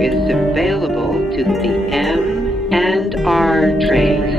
is available to the M and R trains.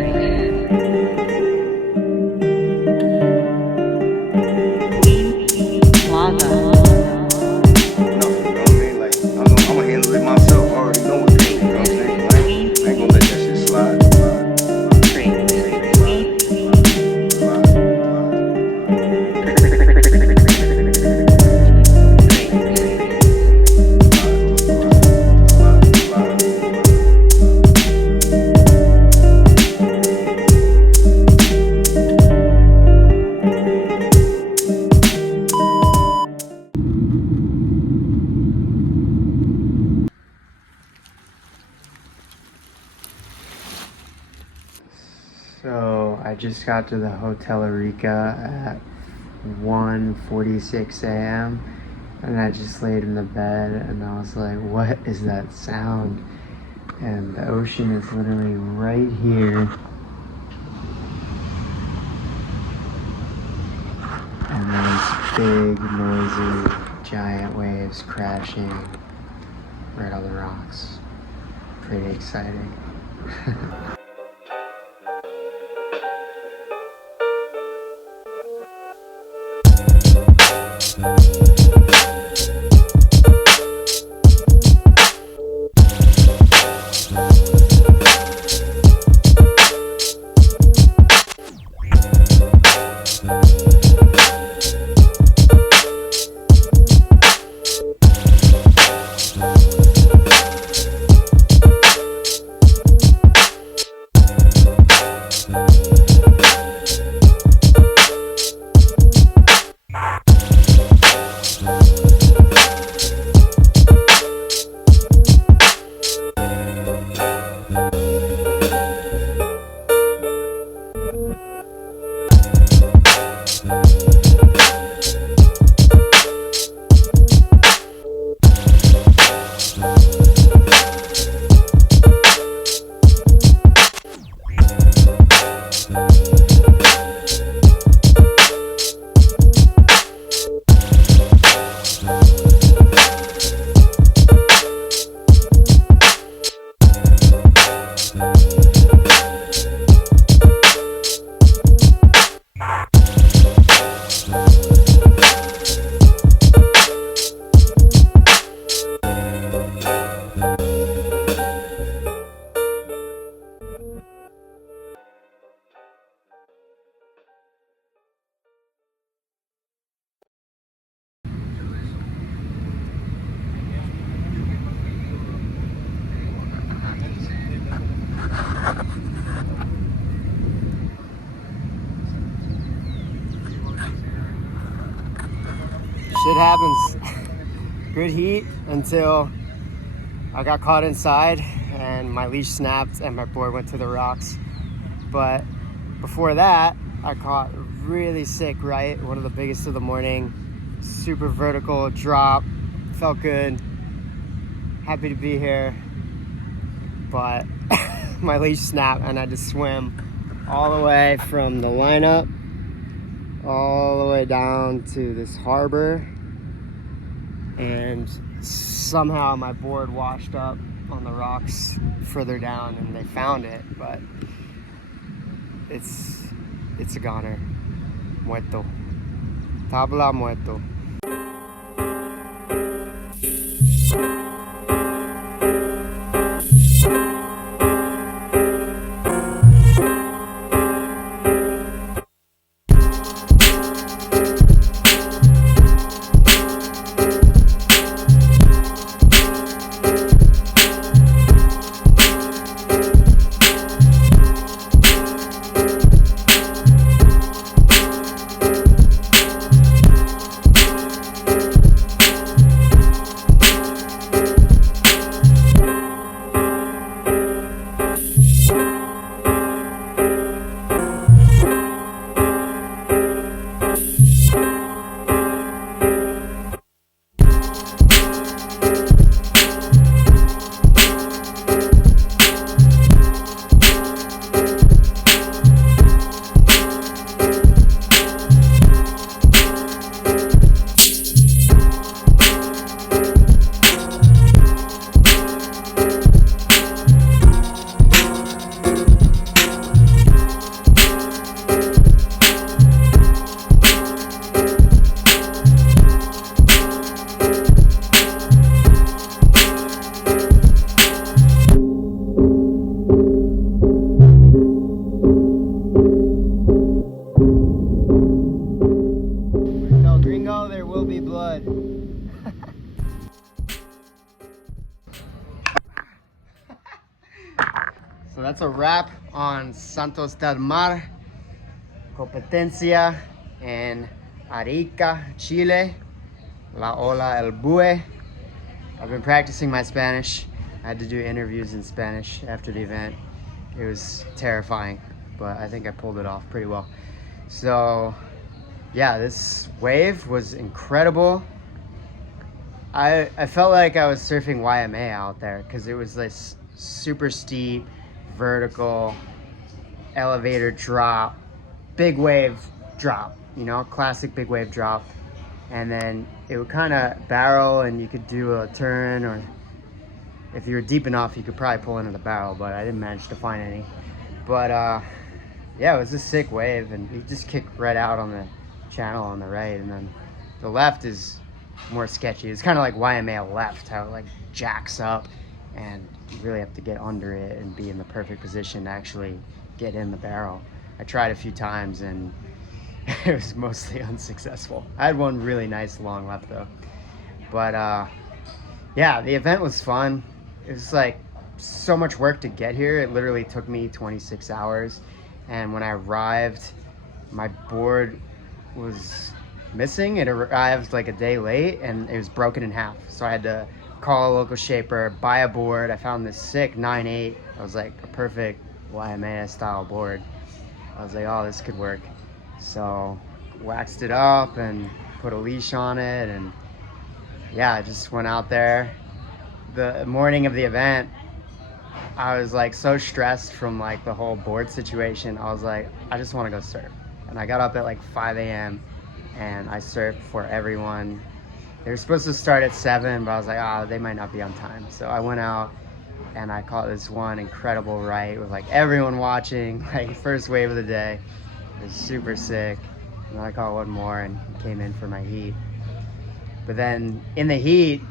So I just got to the Hotel Arica at 1:46 a.m. and I just laid in the bed and I was like, what is that sound? And the ocean is literally right here. And there's big, noisy, giant waves crashing right on the rocks. Pretty exciting. Shit happens. Good heat until I got caught inside and my leash snapped and my board went to the rocks. But before that, I caught a really sick right, one of the biggest of the morning. Super vertical drop, felt good. Happy to be here, but my leash snapped and I had to swim all the way from the lineup all the way down to this harbor, and somehow my board washed up on the rocks further down and they found it, but it's a goner. Muerto. Tabla muerto. So that's a wrap on Santos Del Mar competencia in Arica, Chile. La Ola El BUEY. I've been practicing my Spanish. I had to do interviews in Spanish after the event. It was terrifying, but I think I pulled it off pretty well. So yeah, this wave was incredible. I felt like I was surfing YMA out there because it was this super steep, vertical, elevator drop, big wave drop, you know, classic big wave drop. And then it would kind of barrel and you could do a turn, or if you were deep enough, you could probably pull into the barrel, but I didn't manage to find any. But yeah, it was a sick wave, and you just kick right out on the channel on the right, and then the left is more sketchy. It's kind of like YMA left, how it like jacks up, and you really have to get under it and be in the perfect position to actually get in the barrel. I tried a few times and it was mostly unsuccessful. I had one really nice long left though. But yeah, the event was fun. It was like so much work to get here. It literally took me 26 hours. And when I arrived, my board was missing. It arrived like a day late and it was broken in half. So I had to call a local shaper, buy a board. I found this sick 9.8. I was like a perfect YMA style board. I was like, oh, this could work. So waxed it up and put a leash on it, and yeah, I just went out there. The morning of the event, I was like so stressed from like the whole board situation. I was like, I just want to go surf. And I got up at like 5 a.m. and I surfed for everyone. They were supposed to start at 7, but I was like, oh, they might not be on time. So I went out and I caught this one incredible right with like everyone watching, like first wave of the day. It was super sick. And then I caught one more and came in for my heat. But then in the heat,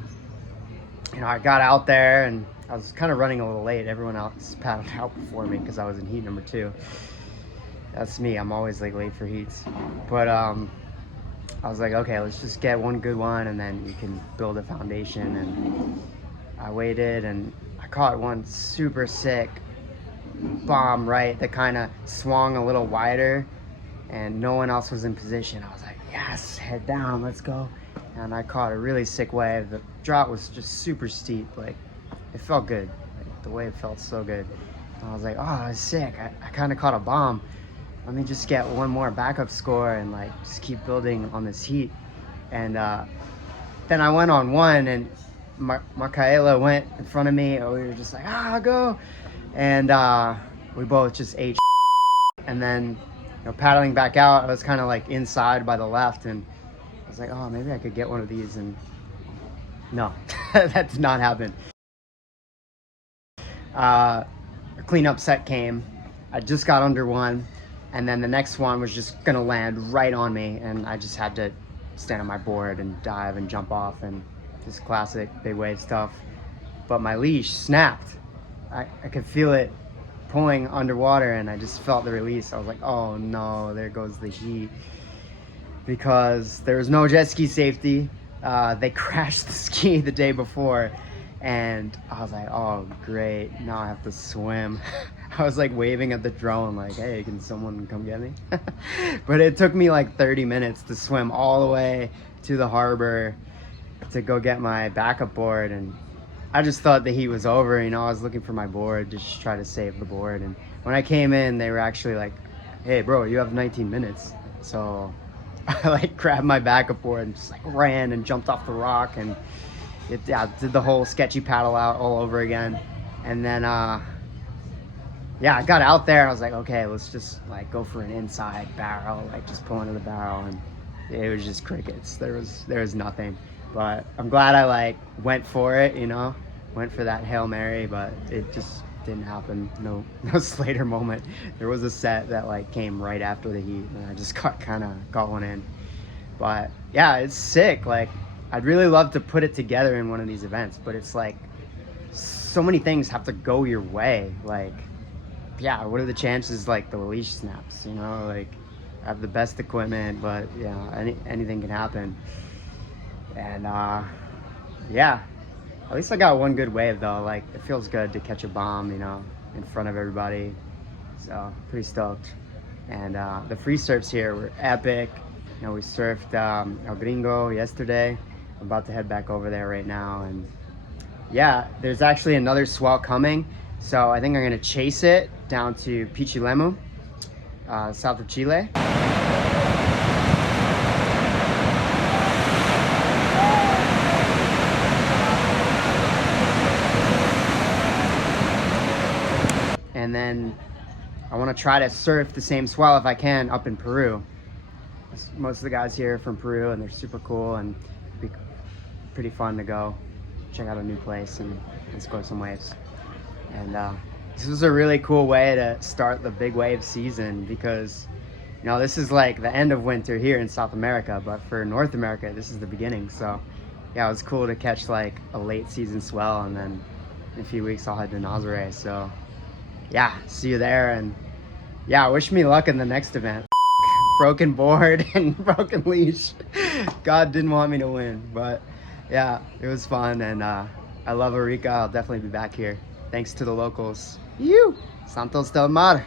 you know, I got out there and I was kind of running a little late. Everyone else paddled out before me because I was in heat number 2. That's me. I'm always like late for heats. But I was like, okay, let's just get one good one and then you can build a foundation. And I waited and I caught one super sick bomb right that kind of swung a little wider and no one else was in position. I was like, yes, head down, let's go. And I caught a really sick wave. The drop was just super steep. Like, it felt good. Like, the wave felt so good. And I was like, oh, that was sick. I kind of caught a bomb. Let me just get one more backup score and like just keep building on this heat. And then I went on one and Michaela went in front of me. And we were just like, go. And we both just ate. And then, you know, paddling back out, I was kind of like inside by the left, and I was like, oh, maybe I could get one of these. And no, that did not happen. A cleanup set came. I just got under one, and then the next one was just gonna land right on me, and I just had to stand on my board and dive and jump off, and just classic big wave stuff. But my leash snapped. I could feel it pulling underwater, and I just felt the release. I was like, oh no, there goes the heat. Because there was no jet ski safety. They crashed the ski the day before, and I was like, oh great, now I have to swim. I was like waving at the drone like, hey, can someone come get me? But it took me like 30 minutes to swim all the way to the harbor to go get my backup board, and I just thought the heat was over. You know, I was looking for my board, just try to save the board. And when I came in, they were actually like, hey bro, you have 19 minutes. So I like grabbed my backup board and just like ran and jumped off the rock, and did the whole sketchy paddle out all over again. And then yeah, I got out there. I was like, okay, let's just like go for an inside barrel, like just pull into the barrel, and it was just crickets. There was nothing. But I'm glad I like went for it, you know, went for that Hail Mary, but it just didn't happen. No Slater moment. There was a set that like came right after the heat, and I just got one in. But yeah, it's sick. Like, I'd really love to put it together in one of these events, but it's like so many things have to go your way. Like, yeah, what are the chances like the leash snaps, you know? Like, I have the best equipment, but you know, anything can happen. And yeah, at least I got one good wave though. Like, it feels good to catch a bomb, you know. in front of everybody. So pretty stoked. And the free surfs here were epic. You know, we surfed El Gringo yesterday. I'm about to head back over there right now. And yeah, there's actually another swell coming. So I think I'm gonna chase it down to Pichilemu, south of Chile. And then I want to try to surf the same swell if I can up in Peru. Most of the guys here are from Peru and they're super cool, and it'd be pretty fun to go check out a new place and score some waves. And this was a really cool way to start the big wave season, because you know, this is like the end of winter here in South America, but for North America this is the beginning. So yeah, it was cool to catch like a late season swell, and then in a few weeks I'll head to Nazare. So yeah, see you there. And yeah, wish me luck in the next event. Broken board and broken leash. God didn't want me to win, but yeah, it was fun. And I love Arica. I'll definitely be back here. Thanks to the locals. Santos Del Mar.